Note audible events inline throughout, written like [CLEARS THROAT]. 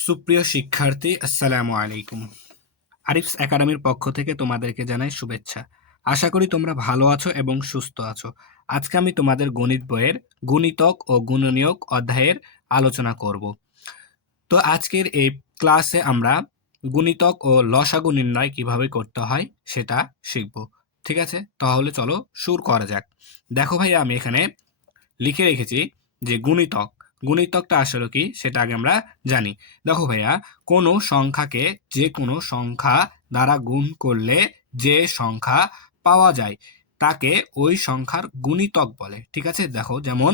সুপ্রিয় শিক্ষার্থী, আসসালামু আলাইকুম। আরিফস একাডেমির পক্ষ থেকে তোমাদেরকে জানাই শুভেচ্ছা। আশা করি তোমরা ভালো আছো এবং সুস্থ আছো। আজকে আমি তোমাদের গণিত বইয়ের গুণিতক ও গুণনীয়ক অধ্যায়ের আলোচনা করব। তো আজকের এই ক্লাসে আমরা গুণিতক ও লসাগু নির্ণয় কীভাবে করতে হয় সেটা শিখব। ঠিক আছে? তাহলে চলো শুরু করা যাক। দেখো ভাই আমি এখানে লিখে রেখেছি যে গুণিতক গুণিতকটা আসলে কি? সেটা আগে আমরা জানি। দেখো ভাইয়া, কোনো সংখ্যাকে যে কোনো সংখ্যা দ্বারা গুণ করলে যে সংখ্যা পাওয়া যায়, তাকে ওই সংখ্যার গুণিতক বলে। ঠিক আছে? দেখো, যেমন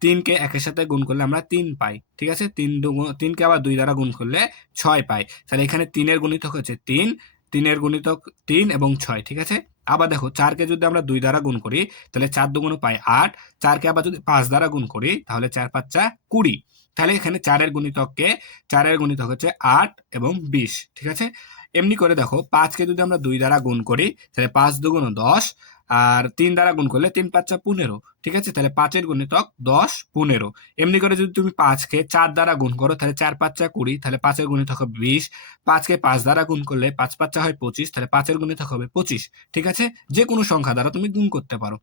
তিনকে একের সাথে গুণ করলে আমরা তিন পাই। ঠিক আছে? তিন দুগুণ, তিনকে আবার দুই দ্বারা গুণ করলে ছয় পাই। তাহলে এখানে তিনের গুণিতক হচ্ছে তিন, তিনের গুণিতক তিন এবং ছয়। ঠিক আছে? আবার দেখো চারকে যদি আমরা দুই দ্বারা গুণ করি, তাহলে চার দুগুণ পাই আট, চারকে আবার যদি পাঁচ দ্বারা গুণ করি, তাহলে চার পাঁচ চা কুড়ি। তাহলে এখানে চারের গুণিতককে, চারের গুণিতক হচ্ছে আট এবং বিশ, ঠিক আছে? এমনি করে দেখো, পাঁচকে যদি আমরা দুই দ্বারা গুণ করি, তাহলে পাঁচ দুগুণ দশ আর তিন দ্বারা গুণ করলে তিন পাঁচটা পনেরো, ঠিক আছে? তাহলে পাঁচের গুণিতক দশ, পনেরো। এমনি করে যদি তুমি পাঁচকে চার দ্বারা গুণ করো, তাহলে চার পাঁচটা কুড়ি, তাহলে পাঁচের গুণিতক হবে বিশ। পাঁচকে পাঁচ দ্বারা গুণ করলে পাঁচ পাঁচটা হয় পঁচিশ, তাহলে পাঁচের গুণিতক হবে পঁচিশ, ঠিক আছে? যে কোনো সংখ্যা দ্বারা তুমি গুণ করতে পারো।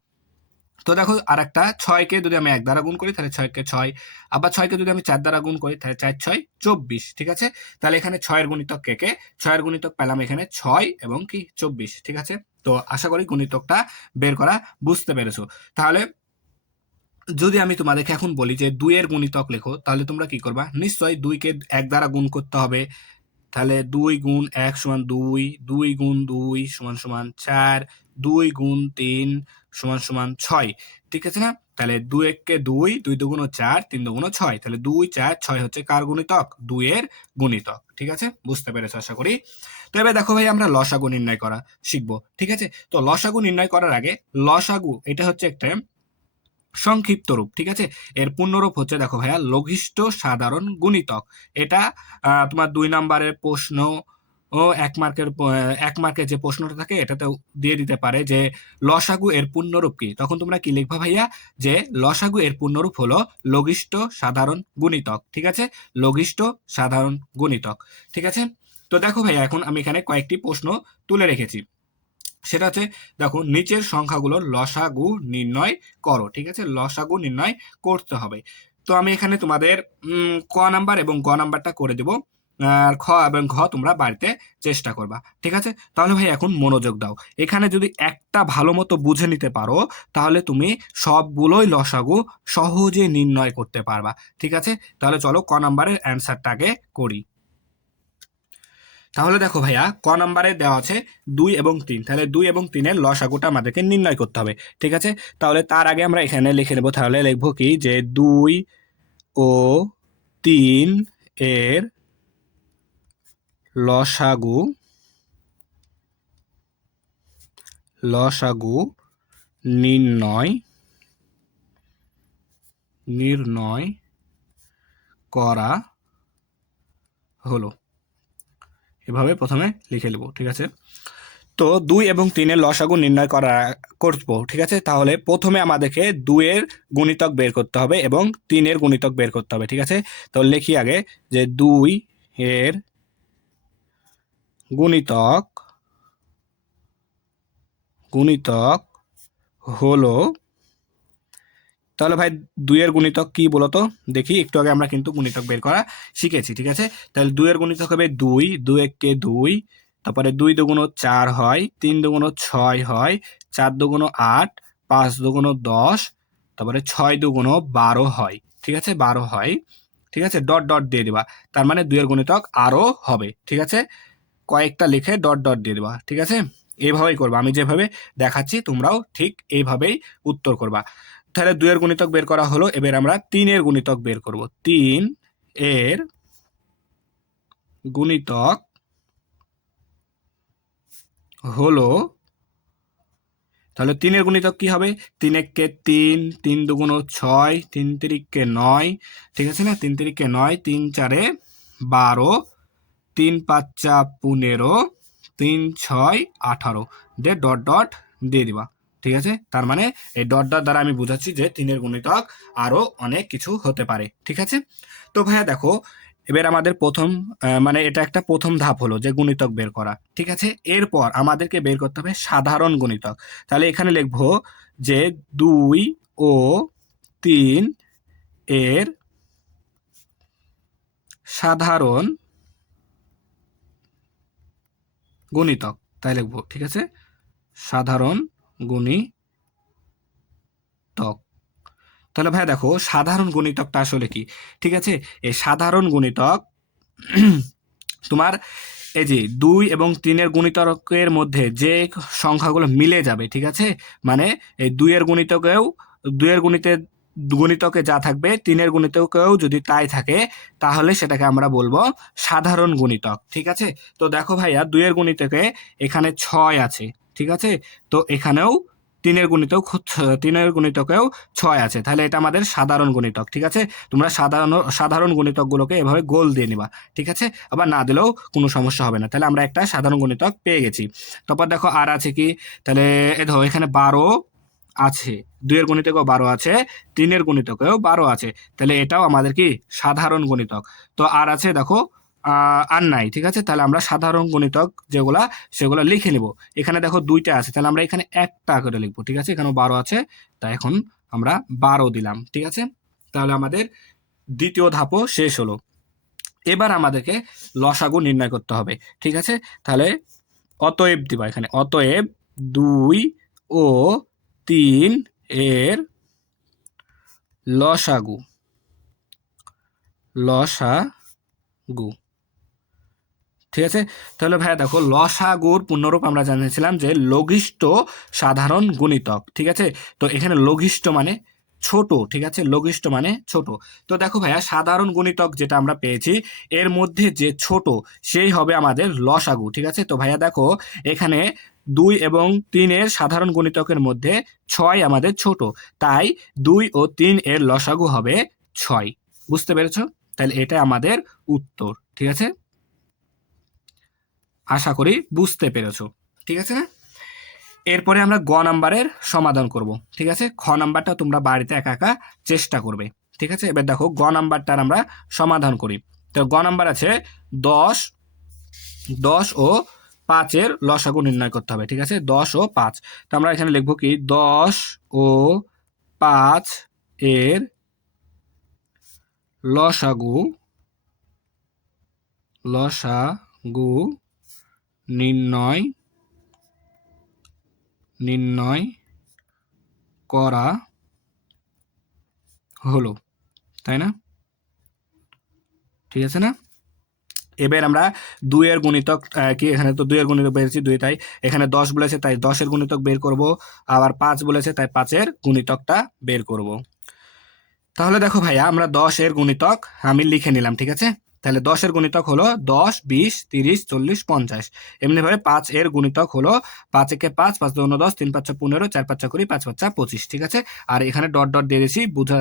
তো দেখো আর একটা ছয়কে যদি আমি এক দ্বারা গুণ করি, তাহলে ছয়কে ছয়। আবার ছয়কে যদি আমি চার দ্বারা গুণ করি, তাহলে চার ছয় চব্বিশ, ঠিক আছে? তাহলে এখানে ছয়ের গুণিতক কে কে? ছয়ের গুণিতক পেলাম এখানে ছয় এবং কি? চব্বিশ, ঠিক আছে? তো আশা করি গুণিতকটা বের করা বুঝতে পেরেছ। তাহলে যদি আমি তোমাদেরকে এখন বলি যে দুইয়ের গুণিতক লেখো, তাহলে তোমরা কি করবা? নিশ্চয়ই দুইকে এক দ্বারা গুণ করতে হবে। তাহলে দুই গুণ এক সমান দুই দুই গুণ দুই সমান সমান চার, দুই গুণ তিন সমান সমান ছয়। ঠিক আছে না? তাহলে দুই এককে দুই দুই দুগুণ চার, তিন দুগুণ ছয়। তাহলে দুই, চার, ছয় হচ্ছে কার গুণিতক? দুইয়ের গুণিতক। ঠিক আছে? বুঝতে পেরেছ আশা করি? তো এবার দেখো ভাই আমরা লসাগু নির্ণয় করা শিখব, ঠিক আছে? তো লসাগু নির্ণয় করার আগে লসাগু এটা হচ্ছে একটা সংক্ষিপ্ত রূপ, ঠিক আছে? এর পূর্ণরূপ হচ্ছে দেখো ভাইয়া লঘিষ্ঠ সাধারণ গুণিতক। এটা তোমার দুই নাম্বারের প্রশ্ন ও এক মার্কের এক মার্কের যে প্রশ্নটা থাকে এটাতে দিয়ে দিতে পারে যে লসাগু এর পূর্ণরূপ কি? তখন তোমরা কি লিখবা ভাইয়া? যে লসাগু এর পূর্ণরূপ হলো লঘিষ্ঠ সাধারণ গুণিতক, ঠিক আছে? লঘিষ্ঠ সাধারণ গুণিতক, ঠিক আছে? তো দেখো ভাইয়া, এখন আমি এখানে কয়েকটি প্রশ্ন তুলে রেখেছি। সেটা হচ্ছে, দেখো, নিচের সংখ্যাগুলোর লসাগু নির্ণয় করো, ঠিক আছে? লসাগু নির্ণয় করতে হবে। তো আমি এখানে তোমাদের ক নাম্বার এবং গ নাম্বারটা করে দেব। আর খ এবং ঘ তোমরা বাড়িতে চেষ্টা করবা, ঠিক আছে? তাহলে ভাই এখন মনোযোগ দাও। এখানে যদি একটা ভালো মতো বুঝে নিতে পারো, তাহলে তুমি সবগুলোই লসাগু সহজে নির্ণয় করতে পারবা, ঠিক আছে? তাহলে চলো ক নাম্বারের অ্যান্সারটাকে করি। তাহলে দেখো ভাইয়া, ক নাম্বারে দেওয়া আছে দুই এবং তিন। তাহলে দুই এবং তিনের লসাগুটা আমাদেরকে নির্ণয় করতে হবে, ঠিক আছে? তাহলে তার আগে আমরা এখানে লিখে নেব, তাহলে লিখব কি যে দুই ও তিন এর লসাগু লসাগু নির্ণয় নির্ণয় করা হলো। এভাবে প্রথমে লিখে নেব, ঠিক আছে? তো দুই এবং তিনের লসাগু নির্ণয় করা, করব, ঠিক আছে? তাহলে প্রথমে আমাদেরকে দুইয়ের গুণিতক বের করতে হবে এবং তিনের গুণিতক বের করতে হবে, ঠিক আছে? তো লিখি আগে যে দুই এর গুণিতক গুণিতক হলো তাহলে ভাই দুইয়ের গুণিতক কি বলতো? দেখি, একটু আগে আমরা কিন্তু গুণিতক বের করা শিখেছি, ঠিক আছে? তাহলে দুইয়ের গুণিতক হবে দুই দুই এককে দুই, তারপরে দুই দুগুণ চার হয়, তিন দুগুণ ছয় হয়, চার দুগুণ আট, পাঁচ দুগুণ দশ, তারপরে ছয় দুগুণ বারো হয়, ঠিক আছে? বারো হয়, ঠিক আছে? ডট ডট দিয়ে দিবা। তার মানে দুইয়ের গুণিতক আরও হবে, ঠিক আছে? কয়েকটা লিখে ডট ডট দিয়ে দেবা, ঠিক আছে? এইভাবেই করবা। আমি যেভাবে দেখাচ্ছি, তোমরাও ঠিক এইভাবেই উত্তর করবা। তাহলে দুইয়ের গুণিতক বের করা হলো, এবার আমরা তিনের গুণিতক বের করব। তিন এর গুণিতক হলো, তাহলে তিনের গুণিতক কি হবে? তিন এককে তিন তিন দুগুণ ছয়, তিন তিরিককে নয়, ঠিক আছে না? তিন তিরিককে নয়, তিন চারে বারো, তিন পাঁচা পনেরো, তিন ছয় আঠারো। দিয়ে ডট ডট দিয়ে দিবা। ঠিক আছে? তার মানে এই ডট ডট দ্বারা আমি বুঝাচ্ছি যে তিনের গুণিতক আরও অনেক কিছু হতে পারে, ঠিক আছে? তো ভাইয়া দেখো, এবার আমাদের প্রথম মানে এটা একটা প্রথম ধাপ হলো যে গুণিতক বের করা, ঠিক আছে? এরপর আমাদেরকে বের করতে হবে সাধারণ গুণিতক। তাহলে এখানে লিখব যে দুই ও তিন এর সাধারণ গুণিতক, তাই লিখব, ঠিক আছে? সাধারণ গুণিতক। তাহলে ভাই দেখো, সাধারণ গুণিতকটা আসলে কি? ঠিক আছে? এই সাধারণ গুণিতক [CLEARS THROAT] তোমার এই যে দুই এবং তিনের গুণিতকের মধ্যে যে সংখ্যাগুলো মিলে যাবে, ঠিক আছে? মানে এই দুইয়ের গুণিতকেও, দুইয়ের গণিতে, গুণিতকে যা থাকবে, তিনের গুণিতকেও যদি তাই থাকে, তাহলে সেটাকে আমরা বলব সাধারণ গুণিতক, ঠিক আছে? তো দেখো ভাইয়া, দুইয়ের গুণিতকে এখানে ছয় আছে। ঠিক আছে? তো এখানেও তিনের গুণিতক তিনের গুণিতকেও ছয় আছে। তাহলে এটা আমাদের সাধারণ গুণিতক, ঠিক আছে? তোমরা সাধারণ সাধারণ গুণিতকগুলোকে এভাবে গোল দিয়ে নিবা, ঠিক আছে? আবার না দিলেও কোনো সমস্যা হবে না। তাহলে আমরা একটা সাধারণ গুণিতক পেয়ে গেছি। তারপর দেখো আর আছে কি? তাহলে এ ধরো এখানে বারো আছে। দুইয়ের গণিতকেও বারো আছে, তিনের গণিতকেও বারো আছে। তাহলে এটাও আমাদের কি? সাধারণ গণিতক। তো আর আছে দেখো আর নাই, ঠিক আছে? তাহলে আমরা সাধারণ গণিতক যেগুলা, সেগুলো লিখে নেব। এখানে দেখো দুইটা আছে, তাহলে আমরা এখানে একটা করে লিখব, ঠিক আছে? এখানেও বারো আছে, তা এখন আমরা বারো দিলাম, ঠিক আছে? তাহলে আমাদের দ্বিতীয় ধাপও শেষ হলো। এবার আমাদেরকে লসাগু নির্ণয় করতে হবে, ঠিক আছে? তাহলে অতএব দিবা এখানে, অতএব দুই ও তিন এর লসাগু লসাগু। ঠিক আছে? তাহলে ভাইয়া দেখো, লসাগুর পূর্ণরূপ আমরা জানিয়েছিলাম যে লঘিষ্ঠ সাধারণ গুণিতক, ঠিক আছে? তো এখানে লঘিষ্ঠ মানে ছোট, ঠিক আছে? লঘিষ্ঠ মানে ছোট। তো দেখো ভাইয়া, সাধারণ গুণিতক যেটা আমরা পেয়েছি, এর মধ্যে যে ছোট, সেই হবে আমাদের লসাগু, ঠিক আছে? তো ভাইয়া দেখো, এখানে দুই এবং তিনের সাধারণ গুণিতকের মধ্যে ছয় আমাদের ছোট, তাই দুই ও তিন এর লসাগু হবে ছয়। বুঝতে পেরেছ? তাহলে এটা আমাদের উত্তর, ঠিক আছে? আশা করি বুঝতে পেরেছ, ঠিক আছে? এরপরে আমরা গ নাম্বারের সমাধান করব, ঠিক আছে? খ নাম্বারটা তোমরা বাড়িতে একা একা চেষ্টা করবে, ঠিক আছে? এবার দেখো, গ নাম্বারটার আমরা সমাধান করি। তো গ নাম্বার আছে দশ দশ ও পাঁচের লসাগু নির্ণয় করতে হবে, ঠিক আছে? দশ ও পাঁচ। তো আমরা এখানে লিখব কি? দশ ও পাঁচ এর লসাগু লসাগু নির্ণয় নির্ণয় করা হলো, তাই না? ঠিক আছে না? এবার আমরা দুইয়ের গুণিতক কি এখানে তো দুইয়ের গুণিতক বেরছি দুই তাই। এখানে দশ বলেছে, তাই দশের গুণিতক বের করব। আবার পাঁচ বলেছে, তাই পাঁচের গুণিতকটা বের করব। তাহলে দেখো ভাইয়া, আমরা দশের গুণিতক আমি লিখে নিলাম, ঠিক আছে? তাহলে দশের গুণিতক হলো দশ, বিশ, তিরিশ, চল্লিশ, পঞ্চাশ। এমনিভাবে পাঁচ এর গুণিতক হলো পাঁচ একে পাঁচ পাঁচ দুগুণ দশ, তিন পাঁচা পনেরো, চার পাঁচা কুড়ি, পাঁচ পাঁচা পঁচিশ, ঠিক আছে? আর এখানে ডট ডট দিয়ে দিয়েছি, বুঝা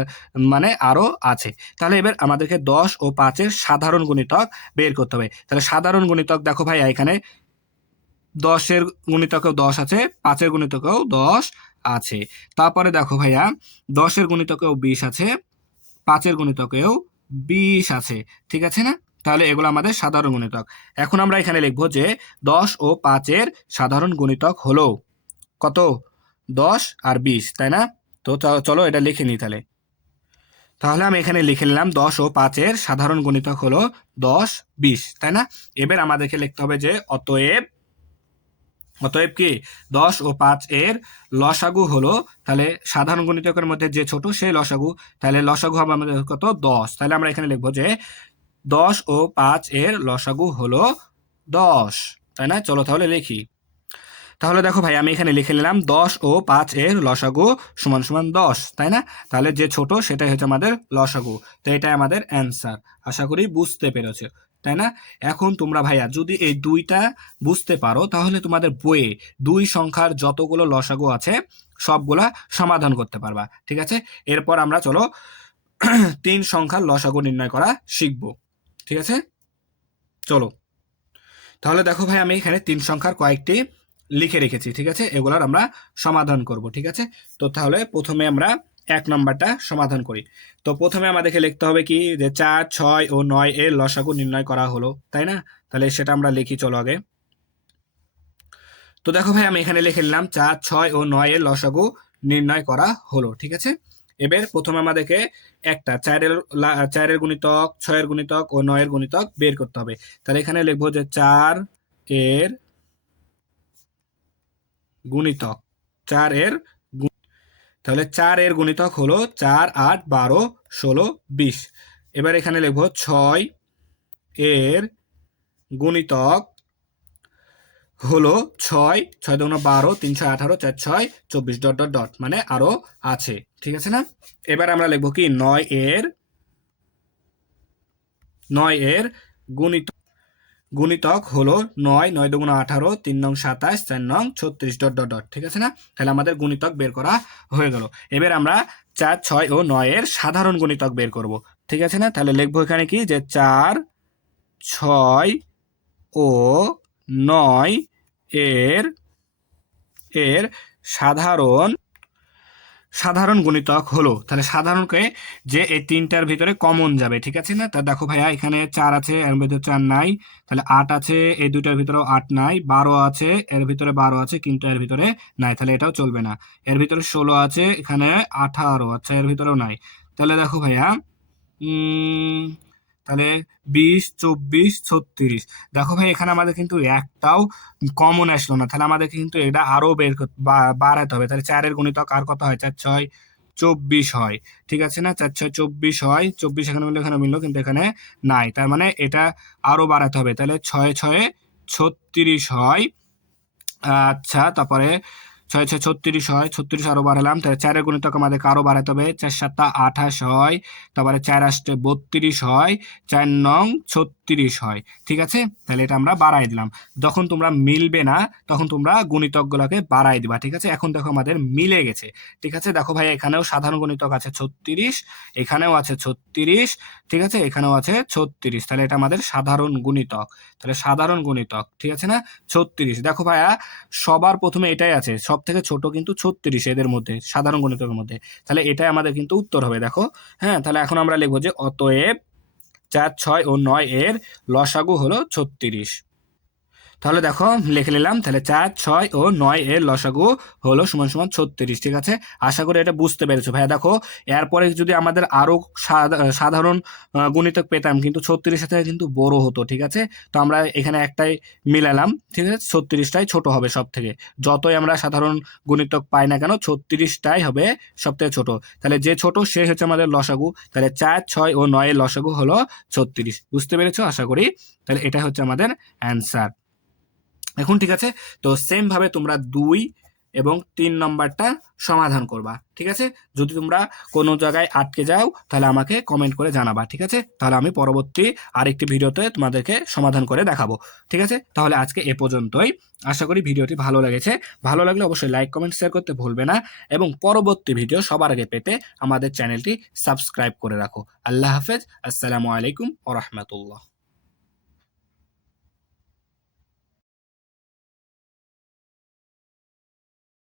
মানে আরও আছে। তাহলে এবার আমাদেরকে দশ ও পাঁচের সাধারণ গুণিতক বের করতে হবে। তাহলে সাধারণ গুণিতক দেখো ভাই এখানে। দশের গুণিতকেও দশ আছে, পাঁচের গুণিতকেও দশ আছে। তারপরে দেখো ভাইয়া, দশের গুণিতকেও বিশ আছে, পাঁচের গুণিতকেও বিশ আছে, ঠিক আছে না? তাহলে এগুলো আমাদের সাধারণ গুণিতক। এখন আমরা এখানে লিখব যে দশ ও পাঁচের সাধারণ গুণিতক হলো কত? দশ আর বিশ, তাই না? তো চলো এটা লিখে নিই তাহলে। তাহলে আমি এখানে লিখে নিলাম দশ ও পাঁচের সাধারণ গুণিতক হলো দশ, বিশ, তাই না? এবার আমাদেরকে লিখতে হবে যে অতএব অতএব কি দশ ও পাঁচ এর লসাগু হলো, তাহলে সাধারণ গণিতকের মধ্যে যে ছোট সেই লসাগু, তাহলে লসাগু হবে আমাদের কত দশ। তাহলে আমরা এখানে লিখব যে দশ ও পাঁচ এর লসাগু হলো দশ। তাই না? চলো তাহলে লিখি। তাহলে দেখো ভাই, আমি এখানে লিখে নিলাম দশ ও পাঁচ এর লসাগু সমান সমান দশ। তাই না? তাহলে যে ছোট সেটাই হচ্ছে আমাদের লসাগু। তো এটাই আমাদের অ্যান্সার। আশা করি বুঝতে পেরেছ। তাই না? এখন তোমরা ভাইয়া যদি এই দুইটা বুঝতে পারো, তাহলে তোমাদের বইয়ে দুই সংখ্যার যতগুলো লসাগু আছে, সবগুলা সমাধান করতে পারবা, ঠিক আছে? এরপর আমরা চলো [CLEARS THROAT] তিন সংখ্যার লসাগু নির্ণয় করা শিখব, ঠিক আছে? চলো। তাহলে দেখো ভাই, আমি এখানে তিন সংখ্যার কয়েকটি লিখে রেখেছি, ঠিক আছে? এগুলার আমরা সমাধান করব, ঠিক আছে? তো তাহলে প্রথমে আমরা এক নম্বরটা সমাধান করি। তো প্রথমে আমাদেরকে লিখতে হবে কি যে চার, ছয় ও নয় এর লসাগু নির্ণয় করা হলো, তাই না? তাহলে সেটা আমরা লিখি, চলো আগে। তো দেখো ভাই, আমি এখানে লিখে নিলাম চার, ছয় ও নয় এর লসাগু নির্ণয় করা হলো, ঠিক আছে? এবার প্রথমে আমাদেরকে একটা, চারের চারের গুণিতক, ছয়ের গুণিতক ও নয়ের গুণিতক বের করতে হবে। তাহলে এখানে লিখব যে চার এর গুণিতক, চার এর তাহলে চার এর গুণিতক হলো চার, আট, বারো, ষোলো, বিশ। এবার এখানে লিখব ছয় এর গুণিতক হলো ছয় ছয় দুগুণ বারো তিনশো আঠারো, চার ছয়, চব্বিশ, ডট ডট ডট মানে আরও আছে। ঠিক আছে না? এবার আমরা লিখব কি? নয় এর নয় এর গুণিত গুণিতক হলো নয় নয় দুগুণ আঠারো, তিন নং সাতাশ, চার নং ছত্রিশ, ডট ডট ডট। ঠিক আছে না? তাহলে আমাদের গুণিতক বের করা হয়ে গেল। এবার আমরা চার, ছয় ও নয় এর সাধারণ গুণিতক বের করব। ঠিক আছে না? তাহলে লিখব এখানে কি? যে চার, ছয় ও নয় এর এর সাধারণ সাধারণ গণিতক হলো। তাহলে সাধারণকে যে এই তিনটার ভিতরে কমন যাবে, ঠিক আছে না? তা দেখো ভাইয়া, এখানে চার আছে, এর ভিতরে চার নাই। তাহলে আট আছে, এই দুইটার ভিতরেও আট নাই। বারো আছে, এর ভিতরে বারো আছে, কিন্তু এর ভিতরে নাই। তাহলে এটাও চলবে না। এর ভিতরে ষোলো আছে, এখানে আঠারো। আচ্ছা এর ভিতরেও নাই। তাহলে দেখো ভাইয়া তাহলে বিশ, চব্বিশ, ছত্রিশ। দেখো ভাই, এখানে আমাদের কিন্তু একটাও কমন আসলো না। তাহলে আমাদের কিন্তু এটা আরও বের বাড়াতে হবে। তাহলে চারের গুণিতক আর কত হয়? চার ছয়, চব্বিশ হয়। ঠিক আছে না? চার ছয়, চব্বিশ হয়। চব্বিশ এখানে মিললো এখানে মিললো, কিন্তু এখানে নাই। তার মানে এটা আরও বাড়াতে হবে। তাহলে ছয়, ছয়ে, ছত্রিশ হয়। আচ্ছা তারপরে ছয় ছয় ছত্রিশ হয়, ছত্রিশ আরও বাড়ালাম, তাহলে চারের গুণিতক আমাদেরকে আরও বাড়াতে হবে? চার সাতটা আঠাশ হয়, তারপরে চার আসতে বত্রিশ হয়, চার নং ছত্রিশ হয়, ঠিক আছে? তাহলে এটা আমরা বাড়াই দিলাম। যখন তোমরা মিলবে না, তখন তোমরা গুণিতকগুলোকে বাড়াই দিবা, ঠিক আছে? এখন দেখো আমাদের মিলে গেছে, ঠিক আছে? দেখো ভাই, এখানেও সাধারণ গুণিতক আছে ছত্রিশ, এখানেও আছে ছত্রিশ, ঠিক আছে? এখানেও আছে ছত্রিশ, তাহলে এটা আমাদের সাধারণ গুণিতক, তাহলে সাধারণ গুণিতক, ঠিক আছে না? ছত্রিশ, দেখো ভাইয়া, সবার প্রথমে এটাই আছে, সব থেকে ছোট কিন্তু ছত্রিশ এদের মধ্যে, সাধারণ গণিতের মধ্যে। তাহলে এটাই আমাদের কিন্তু উত্তর হবে, দেখো। হ্যাঁ তাহলে এখন আমরা লিখব যে অতএব চার, ছয় ও নয় এর লসাগু হলো ছত্রিশ। তাহলে দেখো, লিখে নিলাম, তাহলে চার, ছয় ও নয় এর লসাগু হলো সমান সমান ছত্রিশ, ঠিক আছে? আশা করি এটা বুঝতে পেরেছ। ভাইয়া দেখো, এরপরে যদি আমাদের আরও সাধা- সাধারণ গুণিতক পেতাম, কিন্তু ছত্রিশের থেকে কিন্তু বড় হতো, ঠিক আছে? তো আমরা এখানে একটাই মিলালাম, ঠিক আছে? ছত্রিশটাই ছোট হবে সব থেকে যতই আমরা সাধারণ গুণিতক পাই না কেন, ছত্রিশটাই হবে সব থেকে ছোট। তাহলে যে ছোট, সে হচ্ছে আমাদের লসাগু। তাহলে চার, ছয় ও নয় নয়ের লসাগু হলো ছত্রিশ। বুঝতে পেরেছ? আশা করি। তাহলে এটা হচ্ছে আমাদের অ্যান্সার। এখন ঠিক আছে? তো সেম ভাবে তোমরা দুই এবং তিন নম্বরটা সমাধান করবা, ঠিক আছে? যদি তোমরা কোনো জায়গায় আটকে যাও, তাহলে আমাকে কমেন্ট করে জানাবা, ঠিক আছে? তাহলে আমি পরবর্তী আরেকটি ভিডিওতে তোমাদেরকে সমাধান করে দেখাবো, ঠিক আছে? তাহলে আজকে এ পর্যন্তই। আশা করি ভিডিওটি ভালো লেগেছে। ভালো লাগলে অবশ্যই লাইক কমেন্ট শেয়ার করতে ভুলবে না এবং পরবর্তী ভিডিও সবার আগে পেতে আমাদের চ্যানেলটি সাবস্ক্রাইব করে রাখো। আল্লাহ হাফেজ। আসসালামু আলাইকুম ও রহমতুল্লাহ।